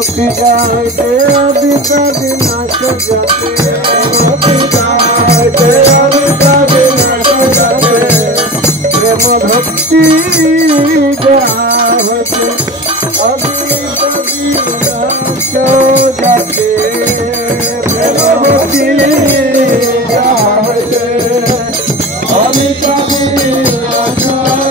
भक्ति गाते अविद्या विनाश जाते भक्ति गाते अविद्या विनाश जाते प्रेम भक्ति गाते अविद्या विनाश जाते प्रेम भक्ति गाते अविद्या विनाश जाते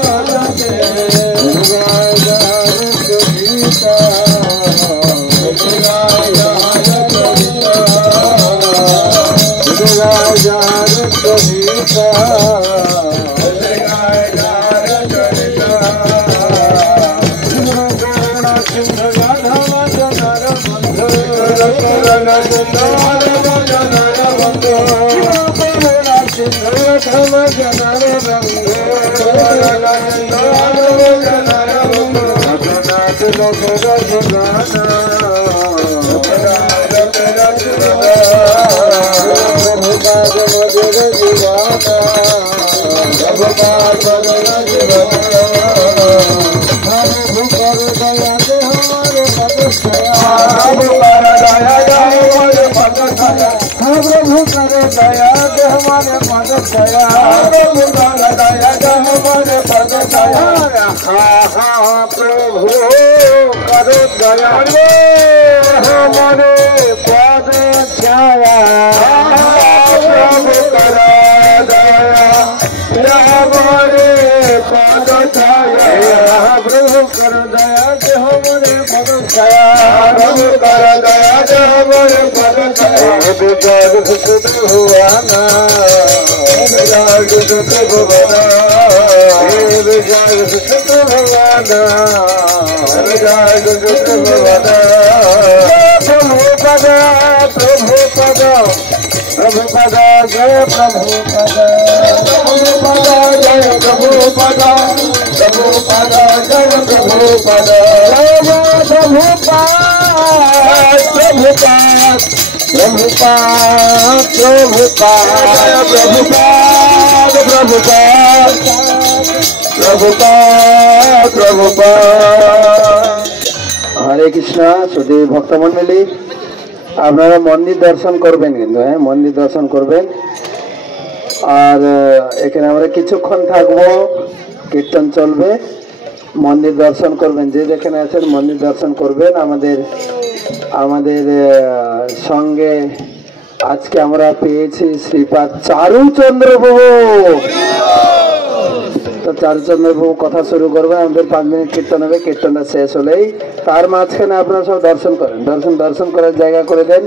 प्रभु कर दया दे हमारे पद दया प्रभु कर दया दे हमारे पद दया हाँ प्रभु करो दया हमारे पद छाया प्रभु कर दया हमारे पद छाया प्रभु कर दया दे हमारे पद छाया प्रभु कर दया दे हमारे पद छाया विचार सुख भुवाना विचार सुख भुवाना विचार सुख भुवाना विचार सुख भुवाना प्रभु पद प्रभु पद प्रभु पद जय प्रभु पद प्रभु पद जय प्रभु पद प्रभु पद जय प्रभु पद प्रभु पद प्रभु पद प्रभुपाद प्रभुपाद प्रभुपाद प्रभुपाद प्रभुपाद प्रभुपाद हरे कृष्ण सुधी भक्त मंडली আপনারা মন্দির দর্শন করবেন কিন্তু হ্যাঁ মন্দির দর্শন করবেন আর এখানে আমরা কিছুক্ষণ থাকবো কীর্তন চলবে মন্দির দর্শন করবেন যে যেখানে আছেন মন্দির দর্শন করবেন আমাদের সঙ্গে আজকে আমরা পেয়েছি শ্রীপাদ চারুচন্দ্র প্রভু তো চারুচন্দ্র প্রভু কথা শুরু করবে আমাদের 5 মিনিট কীর্তন হবে কীর্তনটা শেষ হলেই তার মাঝখানে আপনারা সব দর্শন করেন দর্শন করার জায়গা করে দেন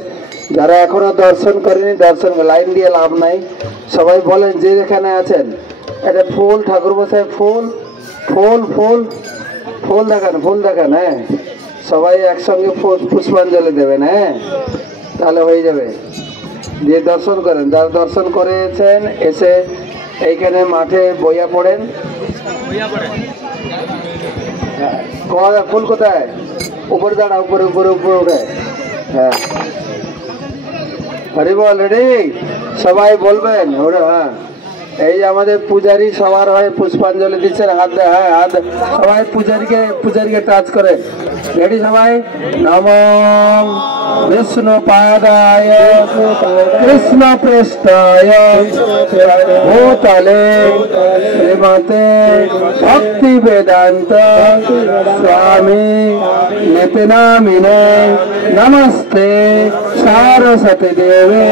যারা এখনো দর্শন করেনি দর্শন লাইন দিয়ে লাভ নাই সবাই বলেন যে যেখানে আছেন এটা ফুল ঠাকুর মশাই ফুল ফুল ফুল ফুল দেখান হ্যাঁ সবাই একসঙ্গে পুষ্পাঞ্জলি দেবেন হ্যাঁ তাহলে হয়ে যাবে দিয়ে দর্শন করেন যারা দর্শন করেছেন এসে এইখানে মাঠে বইয়া পড়েন ফুল কোথায় উপরে দাঁড়া উপরে উপরে উপরে উঠে হ্যাঁ হরি বল রেডি সবাই বলবেন ওরে হ্যাঁ এই যে আমাদের পূজারী সবার হয় পুষ্পাঞ্জলি দিচ্ছেন হাত দেয় হ্যাঁ হাত সবাই পূজারীকে টাচ করে রেডি সবাই নম विष्णु पादाय कृष्ण पृष्ठाय भूतले श्रीमते भक्ति वेदांत स्वामी नितिनामिने नमस्ते सारस्वती देवे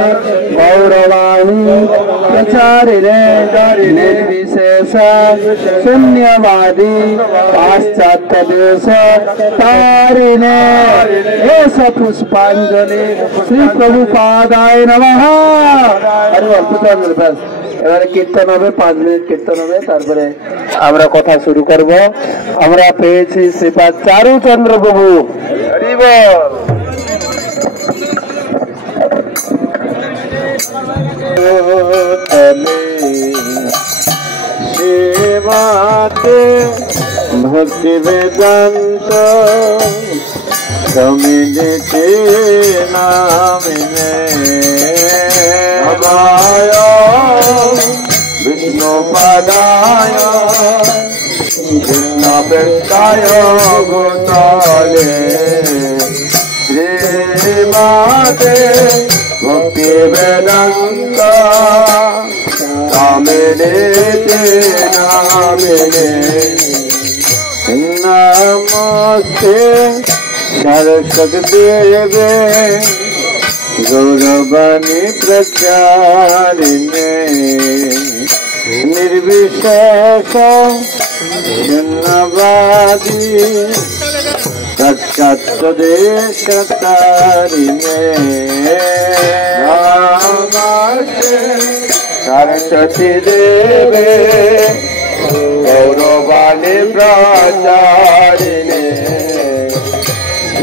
गौरवाणी प्रचारिणे निर्विशेष शून्यवादी पाश्चात्य देश तारिणे एष पुष्पांजलि श्री प्रभुपादाय नमः अरे पुष्पांजलि बस এবারে কীর্তন হবে 5 মিনিট কীর্তন হবে তারপরে আমরা কথা শুরু করব আমরা পেয়েছি শ্রীপাদ চারুচন্দ্র প্রভু হরি বল सेवाते भक्ति वेदांत समिति नामिने नमाय विष्णु पादाय कृष्ण पृष्ठाय भूतले Sate Bhakti Vedanta Namine Te Namine Namaste Saraswati Deve Gauravani Pracharine Nirvishesha Shunnavadi Satyatadeshatarine Namaste Saraswati Deve Gauravani Pracharine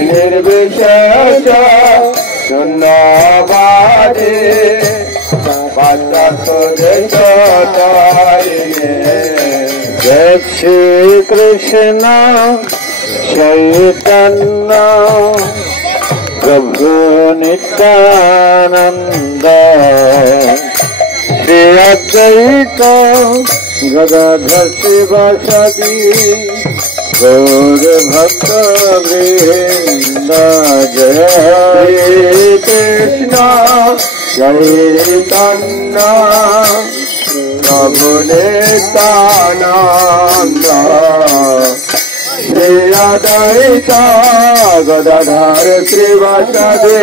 Nirvishesha Shunnavadi Satyatadeshatarine Jai Shri Krishna Chaitanya Prabhu Nityananda Shri Advaita Gadadhar Sivasadi Gaur Bhakta Vrinda Jai Krishna Chaitanya Prabhu Nityananda Shri Advaita Gadadhar Sivasadi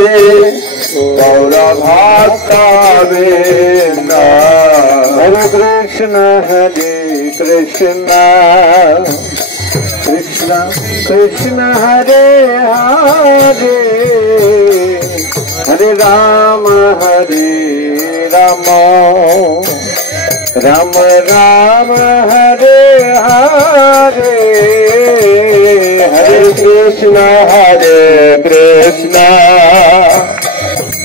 Gaur Bhakta Vrinda Hare Krishna Krishna Krishna Hare Hare Hare Rama Rama Rama Hare Hare Hare Krishna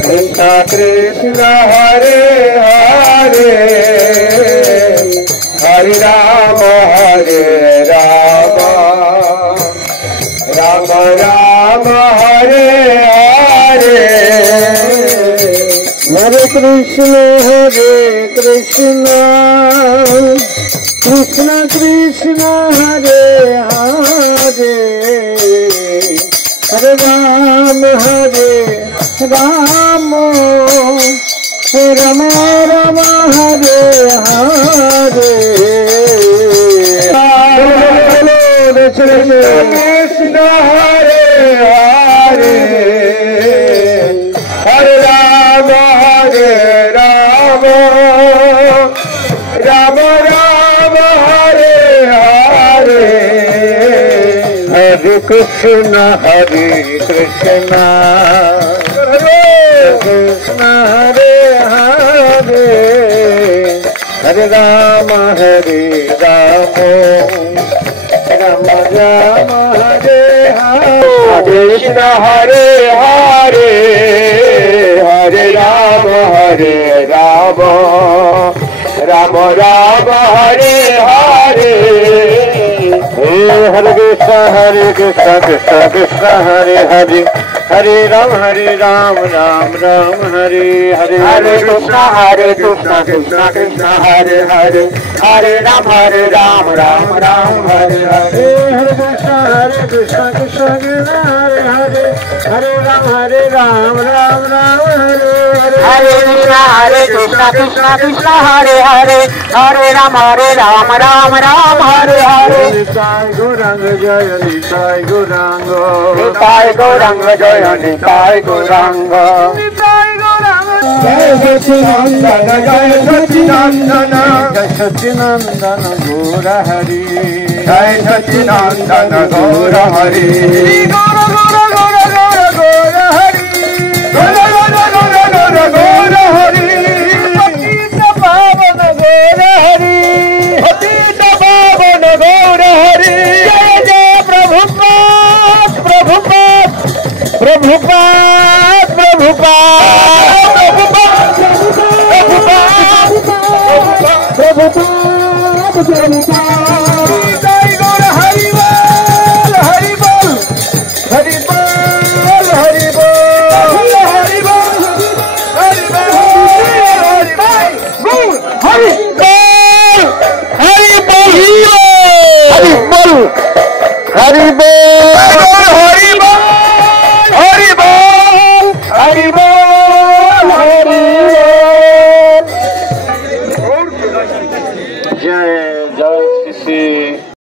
Krishna Krishna Hare Hare Hare Rama Rama Rama Hare Hare Hare Krishna Krishna Krishna Hare Hare Hare Rama Rama Rama Hare Hare Krishna Hare Hare Hare Rama Rama Rama Hare Hare Hare Krishna Krishna Hare Hare Hare Rama Rama Rama Hare Hare Krishna Hare Hare Hare Rama Rama Rama Hare Hare Hare Krishna Krishna Krishna Hare Hare Hare Ram Ram Hare Hare Hare Krishna Krishna Krishna Hare Hare Hare Ram Ram Hare Hare Hare Krishna Krishna Krishna Hare Hare Hare Ram Ram Hare Hare Hare Krishna Krishna Krishna Hare Hare Hare Ram Ram Hare Hare Nitai Gaurang Jaya Nitai Gaurang Nitai Gaurang Jaya Nitai Gaurang Nitai Gaurang Jaya Satchinandana Jaya Satchinandana Jaya Satchinandana Gaura Hari Jaya Satchinandana Gaura Hari Gaura Gaura Gaura Gaura Gaura Hari Gaura Gaura Gaura Gaura Gaura Hari Patita Pavana Gaura Hari Patita Pavana Gaura Hari Jaya Jaya Prabhupada Prabhupada Prabhupada Prabhupada Prabhupada Jai Gaur Hari Bol Hari Bol Hari Bol Hari Bol Hari Bol Hari Bol Hari Bol Hari Bol Hari Bol